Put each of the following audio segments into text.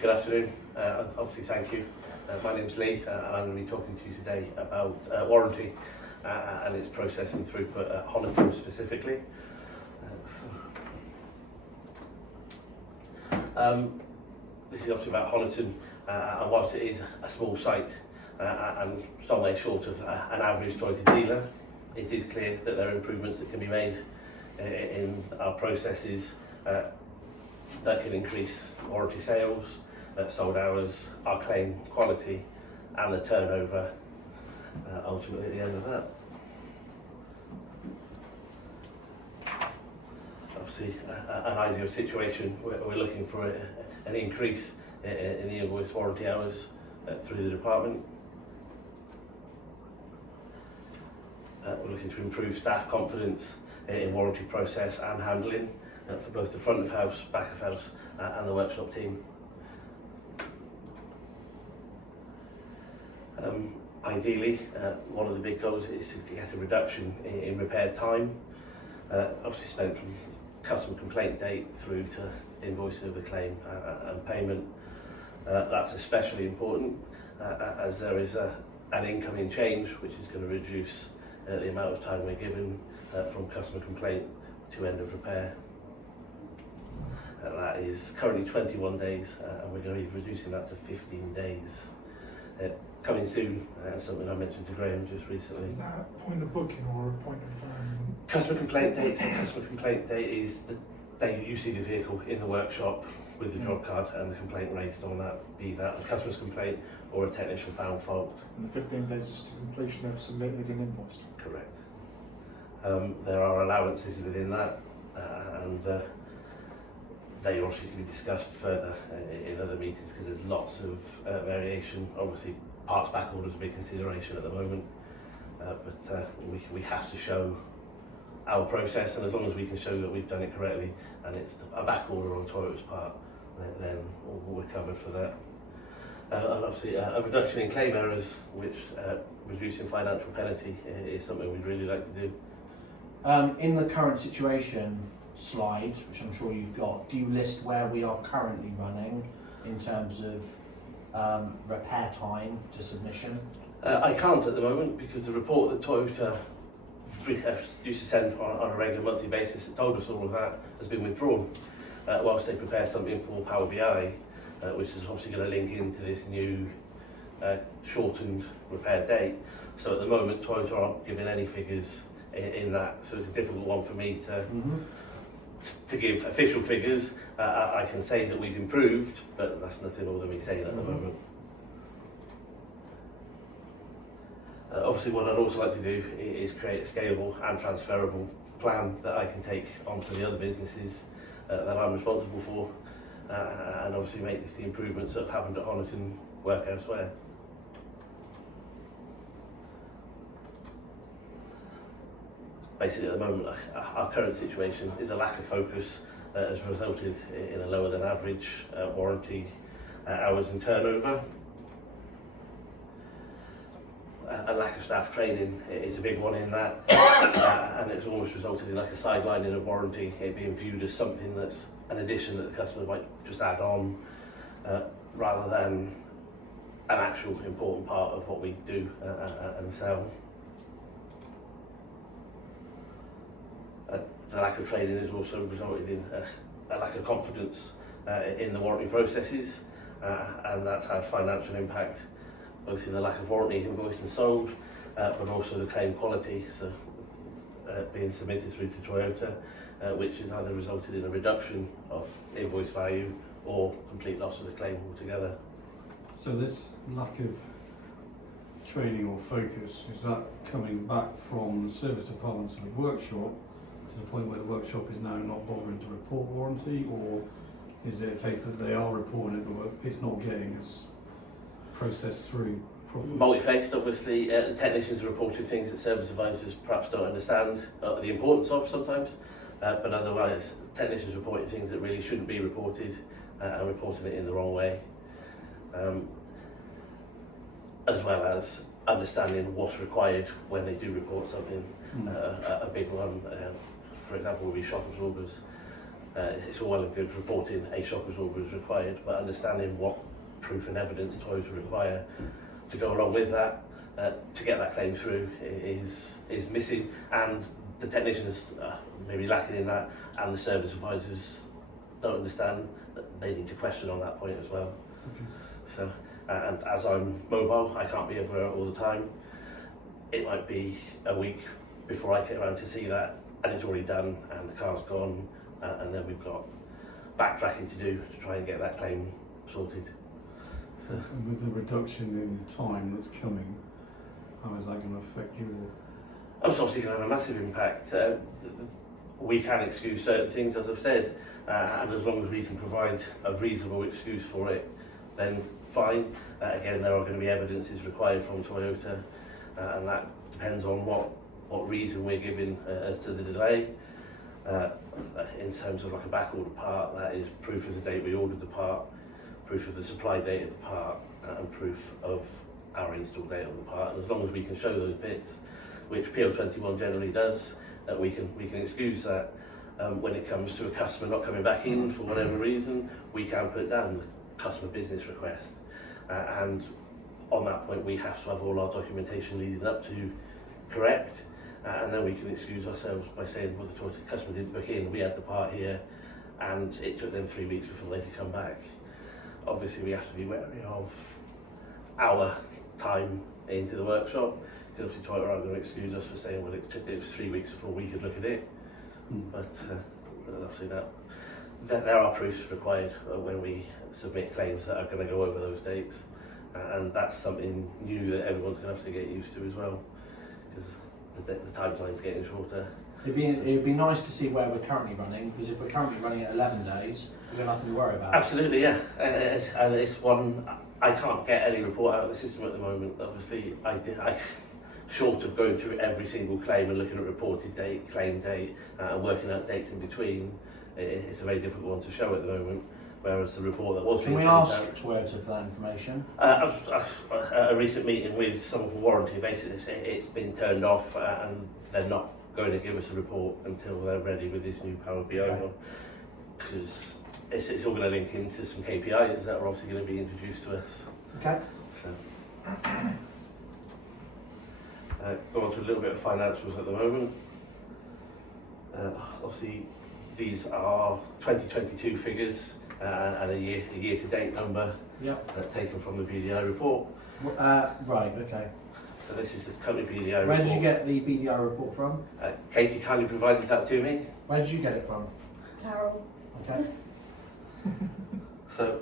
Good afternoon. Obviously, thank you. My name's Lee, and I'm going to be talking to you today about warranty and its processing throughput at Honiton specifically. This is obviously about Honiton, and whilst it is a small site and some way short of an average Toyota dealer, it is clear that there are improvements that can be made in our processes that can increase warranty sales, sold hours, our claim quality, and the turnover ultimately at the end of that. Obviously, an ideal situation, we're looking for an increase in the invoice warranty hours through the department. We're looking to improve staff confidence in warranty process and handling for both the front of house, back of house, and the workshop team. Ideally, one of the big goals is to get a reduction in repair time, obviously spent from customer complaint date through to invoicing of the claim and payment. That's especially important as there is an incoming change which is going to reduce the amount of time we're given from customer complaint to end of repair. That is currently 21 days and we're going to be reducing that to 15 days. Coming soon, something I mentioned to Graham just recently. Is that a point of booking or a point of... Customer complaint date. So customer complaint date is the day you see the vehicle in the workshop with the job card and the complaint raised on that, be that a customer's complaint or a technician found fault. And the 15 days is to completion of submitted and invoiced? Correct. There are allowances within that and they obviously can be discussed further in other meetings because there's lots of variation. Obviously parts back order is a big consideration at the moment, but we have to show our process, and as long as we can show that we've done it correctly and it's a back order on Toyota's part, then we're covered for that. And obviously a reduction in claim errors, which reducing financial penalty is something we'd really like to do. In the current situation slide, which I'm sure you've got, do you list where we are currently running in terms of repair time to submission? I can't at the moment because the report that Toyota used to send on a regular monthly basis that told us all of that has been withdrawn whilst they prepare something for Power BI, which is obviously going to link into this new shortened repair date. So at the moment Toyota aren't giving any figures in that, so it's a difficult one for me to give official figures. I can say that we've improved, but that's nothing more than me saying at the moment. Obviously what I'd also like to do is create a scalable and transferable plan that I can take onto the other businesses that I'm responsible for, and obviously make the improvements that have happened at Honiton work elsewhere. Basically at the moment our current situation is a lack of focus has resulted in a lower than average warranty hours and turnover. A lack of staff training is a big one in that, and it's almost resulted in like a sidelining of warranty, it being viewed as something that's an addition that the customer might just add on, rather than an actual important part of what we do and sell. The lack of training has also resulted in a lack of confidence in the warranty processes, and that's had financial impact both in the lack of warranty invoiced and sold, but also the claim quality, so being submitted through to Toyota, which has either resulted in a reduction of invoice value or complete loss of the claim altogether. So this lack of training or focus, is that coming back from the service department to the workshop to the point where the workshop is now not bothering to report warranty, or is it a case that they are reporting it but it's not getting as processed through properly? Multi-faced, obviously. The technicians are reporting things that service advisors perhaps don't understand the importance of sometimes, but otherwise technicians reporting things that really shouldn't be reported and reporting it in the wrong way, as well as understanding what's required when they do report something. A big one, for example, would be shock absorbers. It's all well and good reporting a shock absorber is required, but understanding what proof and evidence Toyota require to go along with that, to get that claim through is missing, and the technicians maybe lacking in that, and the service advisors don't understand that they need to question on that point as well. Okay. So, and as I'm mobile, I can't be everywhere all the time. It might be a week before I get around to see that, and it's already done, and the car's gone, and then we've got backtracking to do to try and get that claim sorted. So, And with the reduction in time that's coming, how is that going to affect your? it's obviously going to have a massive impact. We can excuse certain things, as I've said, and as long as we can provide a reasonable excuse for it, then fine. Again, there are going to be evidences required from Toyota, and that depends on what reason we're giving as to the delay. In terms of like a back order part, that is proof of the date we ordered the part, proof of the supply date of the part, and proof of our install date of the part. And as long as we can show those bits, which PL21 generally does, that we can excuse that. When it comes to a customer not coming back in for whatever reason, we can put down the customer business request, and on that point we have to have all our documentation leading up to correct, and then we can excuse ourselves by saying, well, the customer didn't book in, we had the part here, and it took them 3 weeks before they could come back. Obviously we have to be wary of our time into the workshop, because obviously Toyota aren't going to excuse us for saying, well, it was 3 weeks before we could look at it. But obviously that there are proofs required when we submit claims that are going to go over those dates, and that's something new that everyone's going to have to get used to as well, because the timeline's getting shorter. It'd be nice to see where we're currently running, because if we're currently running at 11 days, we've got nothing to worry about. Absolutely, yeah. And it's one, I can't get any report out of the system at the moment. Obviously, I short of going through every single claim and looking at reported date, claim date, and working out dates in between, it's a very difficult one to show at the moment. Whereas the report that was Can we ask Toyota for that information? a recent meeting with someone for warranty, basically it's been turned off, and they're not going to give us a report until they're ready with this new Power BI one, because it's all going to link into some KPIs that are obviously going to be introduced to us. Okay. So, go on to a little bit of financials at the moment. Obviously, these are 2022 figures and a year-to-date number taken from the BDI report. Right, okay. So this is the company BDI report. Where did you get the BDI report from? Katie kindly provided that to me. Where did you get it from? Carol. Okay. So,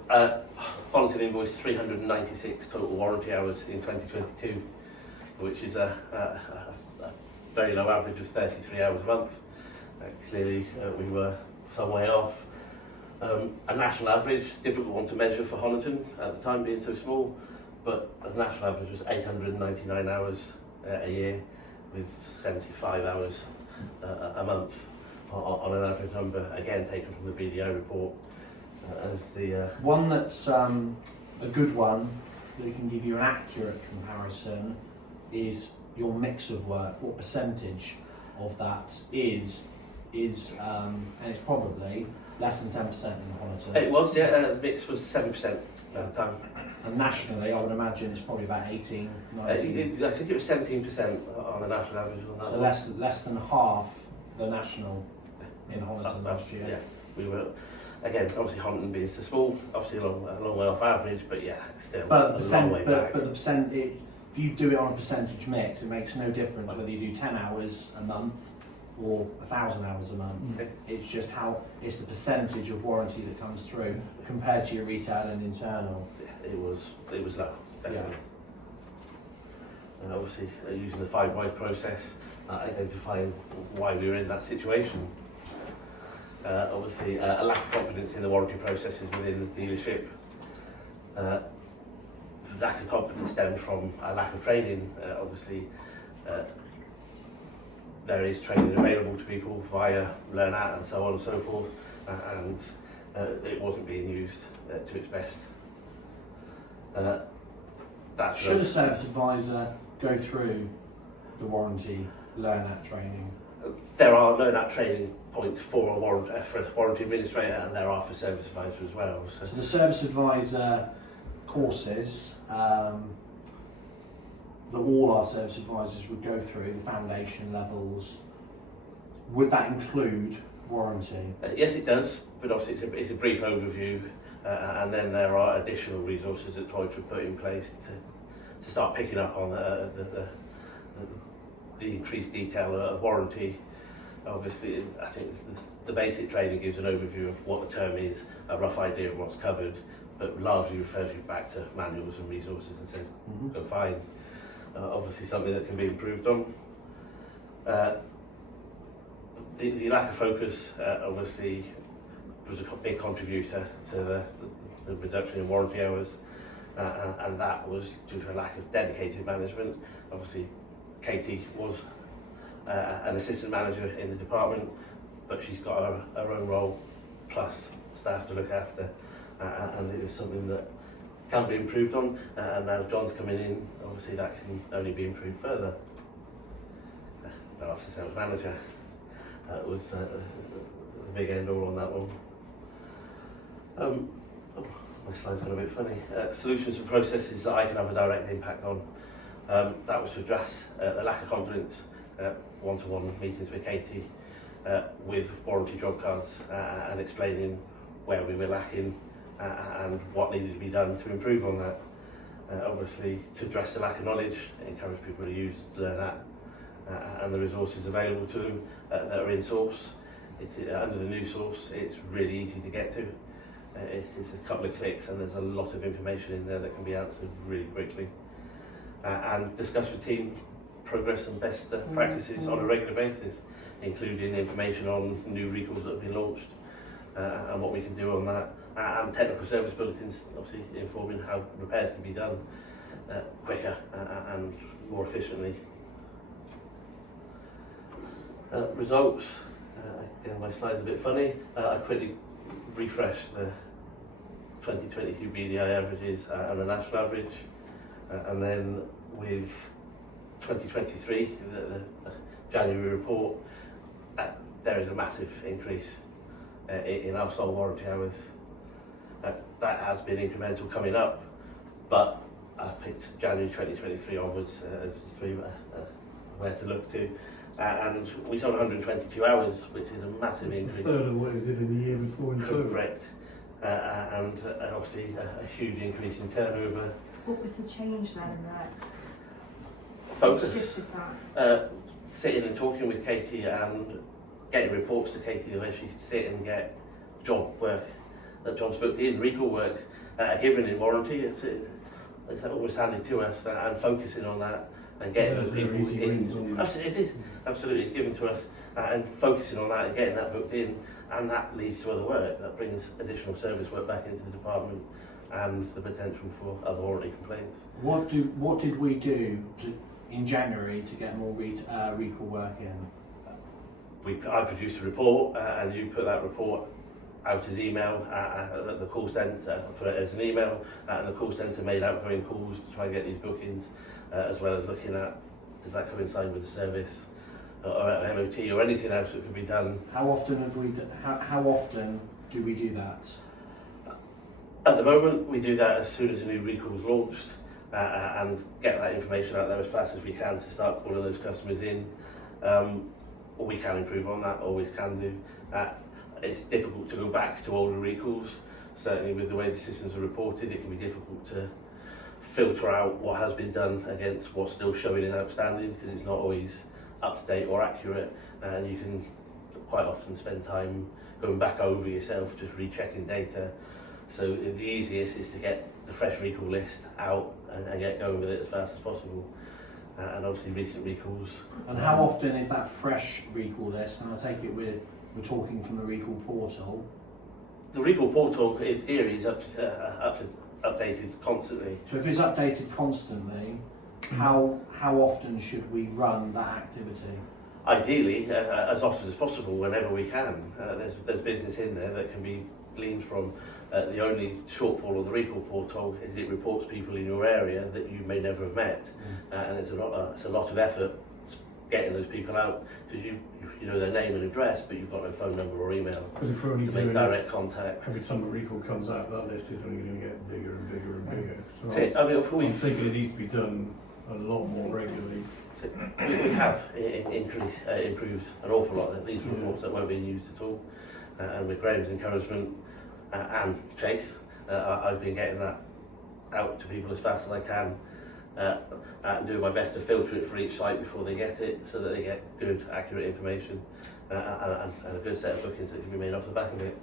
Honiton invoiced 396 total warranty hours in 2022, which is a very low average of 33 hours a month. Clearly, we were some way off. A national average, difficult one to measure for Honiton at the time being so small, but a national average was 899 hours a year, with 75 hours a month on an average number, again taken from the BDO report. As the one that's a good one that can give you an accurate comparison is your mix of work. What percentage of that is and it's probably less than 10% in Honiton. it was, yeah, the mix was 7% at the time. And nationally, I would imagine it's probably about 18, 19. I think it was 17% on the national average on that So one. less than half the national in Honiton last year. Yeah, we were, again, obviously Honiton being so small, obviously a long way off average, but yeah, still But a long way back. the percentage, if you do it on a percentage mix, it makes no difference whether you do 10 hours a month or 1,000 hours a month. Okay. It's just it's the percentage of warranty that comes through compared to your retail and internal. It was low, definitely. And obviously using the 5 why process, identifying why we were in that situation. Obviously a lack of confidence in the warranty processes within the dealership. Lack of confidence stemmed from a lack of training. Obviously there is training available to people via LearnOut and so on and so forth, and it wasn't being used to its best. Should a service advisor go through the warranty LearnOut training? There are no NAT training points for a warranty administrator, and there are for service advisor as well. So So the service advisor courses that all our service advisors would go through, the foundation levels, would that include warranty? yes, it does, but obviously it's a brief overview, and then there are additional resources that Troy would put in place to start picking up on the increased detail of warranty. Obviously, I think the basic training gives an overview of what the term is, a rough idea of what's covered, but largely refers you back to manuals and resources and says, go fine. Obviously something that can be improved on. The lack of focus obviously was a big contributor to the reduction in warranty hours, and that was due to a lack of dedicated management. Obviously, Katie was an assistant manager in the department, but she's got her own role plus staff to look after, and it was something that can be improved on, and now John's coming in, obviously that can only be improved further. The after sales manager was the big end all on that one. My slide's gone a bit funny. Solutions and processes that I can have a direct impact on. That was to address the lack of confidence, one-to-one meetings with Katie, with warranty job cards, and explaining where we were lacking and what needed to be done to improve on that. Obviously, to address the lack of knowledge, encourage people to learn that, and the resources available to them that are in source. Under the new source, it's really easy to get to. It's a couple of clicks, and there's a lot of information in there that can be answered really quickly. And discuss with team progress and best practices on a regular basis, including information on new recalls that have been launched and what we can do on that, and technical service bulletins, obviously informing how repairs can be done quicker and more efficiently. Results. Again, my slide's a bit funny. I quickly refreshed the 2022 BDI averages and the national average, and then with 2023, the January report, there is a massive increase in our sole warranty hours. That has been incremental coming up, but I picked January 2023 onwards as where to look to. And we sold 122 hours, which is a massive It's increase. a third of what you did in the year before in total. Correct. And obviously a huge increase in turnover. What was the change then in that? Focus. Shifted that? Sitting and talking with Katie and getting reports to Katie where she could sit and get job work, that jobs booked in, recall work, given in warranty. It's almost handed to us, and focusing on that and getting those people in. Absolutely, it is. Absolutely, it's given to us, and focusing on that and getting that booked in, and that leads to other work that brings additional service work back into the department and the potential for other warranty complaints. What did we do in January to get more recall work in? I produced a report, and you put that report out as email at the call centre as an email, and the call centre made outgoing calls to try and get these bookings, as well as looking at does that coincide with the service or at MOT or anything else that could be done. How often how often do we do that? At the moment, we do that as soon as a new recall is launched, and get that information out there as fast as we can to start calling those customers in. We can improve on that, always can do. It's difficult to go back to older recalls. Certainly with the way the systems are reported, it can be difficult to filter out what has been done against what's still showing as outstanding, because it's not always up to date or accurate, and you can quite often spend time going back over yourself, just rechecking data. So the easiest is to get the fresh recall list out and get going with it as fast as possible. And obviously recent recalls. And how often is that fresh recall list? And I take it we're talking from the recall portal. The recall portal, in theory, is updated constantly. So if it's updated constantly, how often should we run that activity? Ideally, as often as possible, whenever we can. There's business in there that can be gleaned from. The only shortfall of the recall portal is it reports people in your area that you may never have met, and it's a lot of effort getting those people out, because you know their name and address, but you've got no phone number or email But if we're only to make doing direct contact. every time a recall comes out, that list is only going to get bigger and bigger and bigger. So So, I mean, I'm thinking it needs to be done a lot more regularly. we have improved an awful lot. These reports that weren't being used at all, and with Graham's encouragement and Chase, I've been getting that out to people as fast as I can, and doing my best to filter it for each site before they get it, so that they get good, accurate information and a good set of bookings that can be made off the back of it.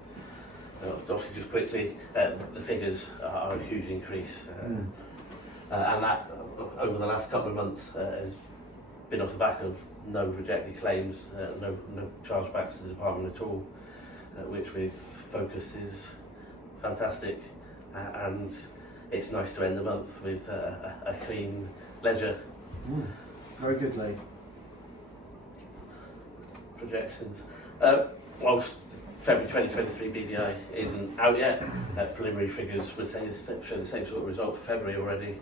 Obviously, just quickly, the figures are a huge increase, and that over the last couple of months has been off the back of no rejected claims, no chargebacks to the department at all, which with Focus is fantastic, and it's nice to end the month with a clean ledger. Very good, Lee. Projections. Whilst February 2023 BDI isn't out yet, preliminary figures would show the same sort of result for February already.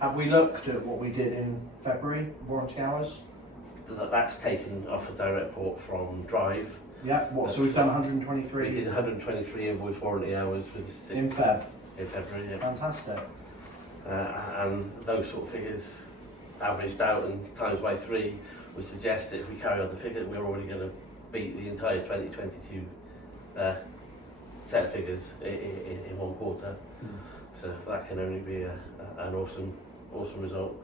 Have we looked at what we did in February, warranty hours? That's taken off a direct report from Drive. Yeah, what, so we've done We 123 did 123 invoice warranty hours with in Feb. in February, yeah. Fantastic. And those sort of figures averaged out and times by 3 would suggest that if we carry on the figure, we're already going to beat the entire 2022 set of figures in one quarter. So that can only be an awesome result.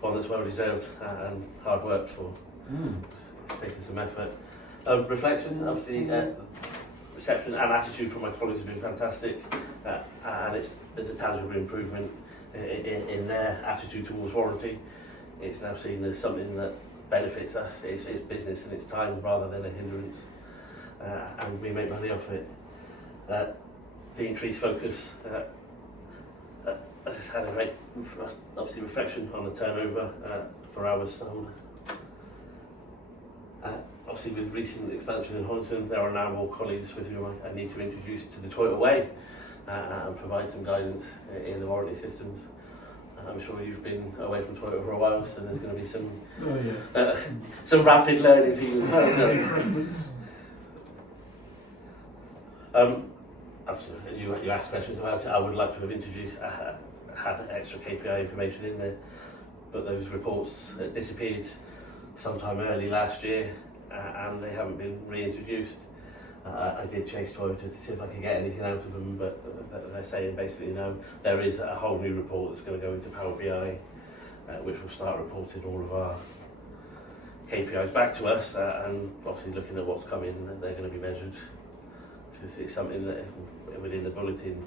One that's well deserved and hard worked for. It's taken some effort. Reflection, obviously, reception and attitude from my colleagues have been fantastic, and there's a tangible improvement in their attitude towards warranty. It's now seen as something that benefits us. It's business and it's time rather than a hindrance, and we make money off it. The increased focus has had a great, obviously, reflection on the turnover for hours sold. Obviously, with recent expansion in Honiton, there are now more colleagues with whom I need to introduce to the Toyota way and provide some guidance in the warranty systems. I'm sure you've been away from Toyota for a while, so there's going to be some rapid learning for you as well. Absolutely. You asked questions about it. I would like to have introduced, had extra KPI information in there, but those reports disappeared sometime early last year, and they haven't been reintroduced. I did chase Toyota to see if I could get anything out of them, but they're saying basically no. There is a whole new report that's going to go into Power BI, which will start reporting all of our KPIs back to us, and obviously looking at what's coming, they're going to be measured. Because it's something that within the bulletin,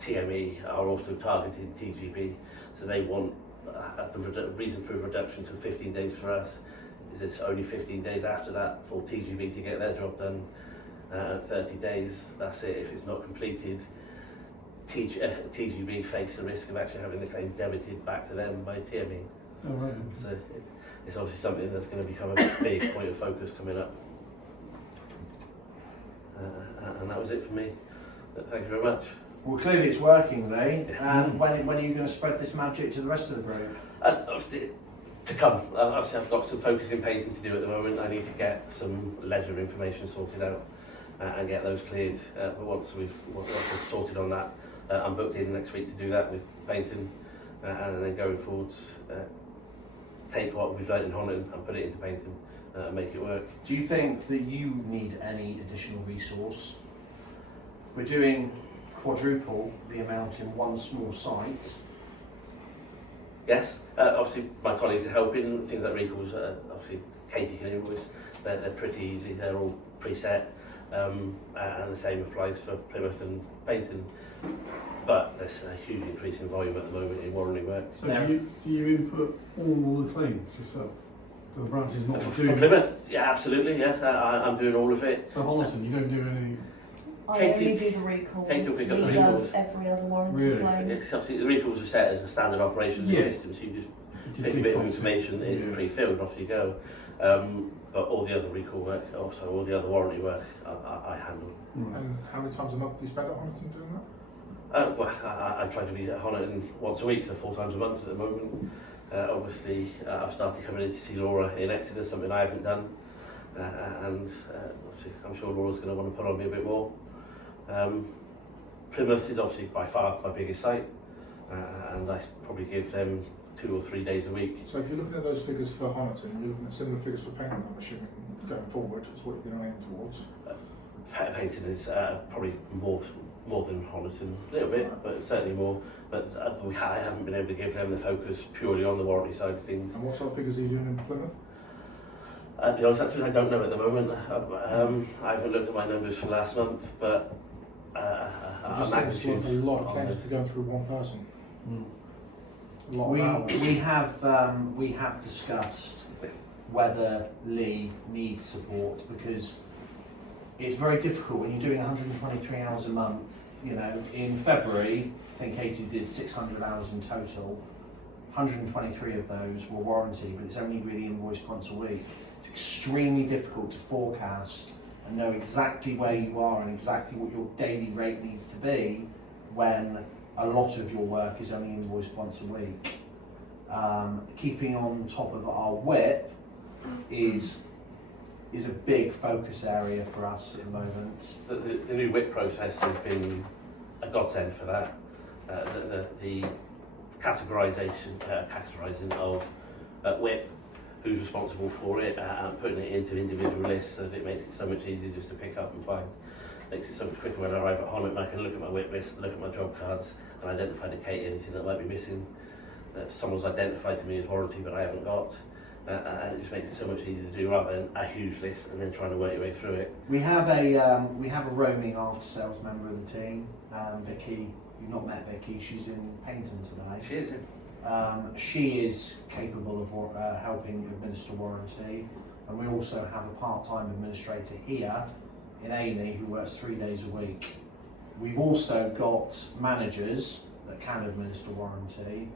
TME are also targeting TGB, so they want the reason for reduction to 15 days for us is it's only 15 days after that for TGB to get their job done. 30 days, that's it. If it's not completed, TGB face the risk of actually having the claim debited back to them by TME. Oh, right. So it's obviously something that's going to become a big point of focus coming up. And that was it for me. Thank you very much. Well, clearly it's working, Lee. And when are you going to spread this magic to the rest of the group? Obviously, to come. Obviously, I've got some focus in painting to do at the moment. I need to get some ledger information sorted out and get those cleared. But once we've sorted on that, I'm booked in next week to do that with painting, and then going forwards, take what we've learned in Honiton and put it into painting, and make it work. Do you think that you need any additional resource? We're doing quadruple the amount in one small site. Yes, obviously my colleagues are helping. Things like recalls, obviously Katie can invoice. They're pretty easy. They're all preset, and the same applies for Plymouth and Paynton. But there's a huge increase in volume at the moment in warranty work. So do you input all the claims yourself? So the branch is not For doing. Plymouth, yeah, absolutely, yeah. I'm doing all of it. So Honiton, you don't do any. I Katie- only do the recalls. Katie will pick up the He recalls. does every other warranty Really? claim. It's obviously the recalls are set as a standard operation of the Yeah. system, so you just pick a bit of information, it's pre-filled, and off you go. But all the other recall work, also all the other warranty work, I handle. Right. And how many times a month do you spend at Honiton doing that? Well, I try to be at Honiton once a week, so 4 times a month at the moment. Obviously, I've started coming in to see Laura in Exeter, something I haven't done, and obviously I'm sure Laura's going to want to put on me a bit more. Plymouth is obviously by far my biggest site, and I probably give them 2 or 3 days a week. So if you're looking at those figures for Honiton, you're looking at similar figures for Penguin, I'm assuming, going forward, is what you're going to aim towards. Painting is probably more than Honiton, a little bit, but certainly more. But I haven't been able to give them the focus purely on the warranty side of things. And what sort of figures are you doing in Plymouth? The honest answer is I don't know at the moment. I haven't looked at my numbers for last month, but It just seems like a lot of claims to go through one person. A lot of hours. We have discussed whether Lee needs support, because it's very difficult when you're doing 123 hours a month. You know, in February, I think Katie did 600 hours in total. 123 of those were warranty, but it's only really invoiced once a week. It's extremely difficult to forecast and know exactly where you are and exactly what your daily rate needs to be when a lot of your work is only invoiced once a week. Keeping on top of our WIP is a big focus area for us at the moment. The new WIP process has been a godsend for that. The categorising of WIP, who's responsible for it, and putting it into individual lists, so that it makes it so much easier just to pick up and find. Makes it so much quicker when I arrive at Honiton. I can look at my WIP list, look at my job cards, and identify to Kate anything that might be missing. Someone's identified to me as warranty, but I haven't got. And it just makes it so much easier to do rather than a huge list and then trying to work your way through it. We have a roaming after sales member of the team, Vicky. You've not met Vicky. She's in Paignton tonight. She is. She is capable of helping administer warranty, and we also have a part-time administrator here in Amy who works 3 days a week. We've also got managers that can administer warranty,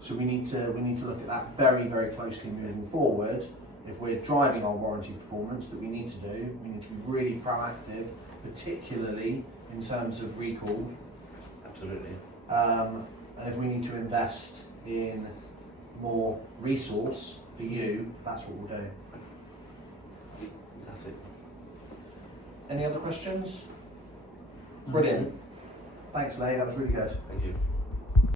so we need to look at that very, very closely moving forward. If we're driving our warranty performance, that we need to be really proactive, particularly in terms of recall. Absolutely. And if we need to invest in more resource for you, that's what we'll do. That's it. Any other questions? Brilliant. Thanks, Leigh. That was really good. Thank you.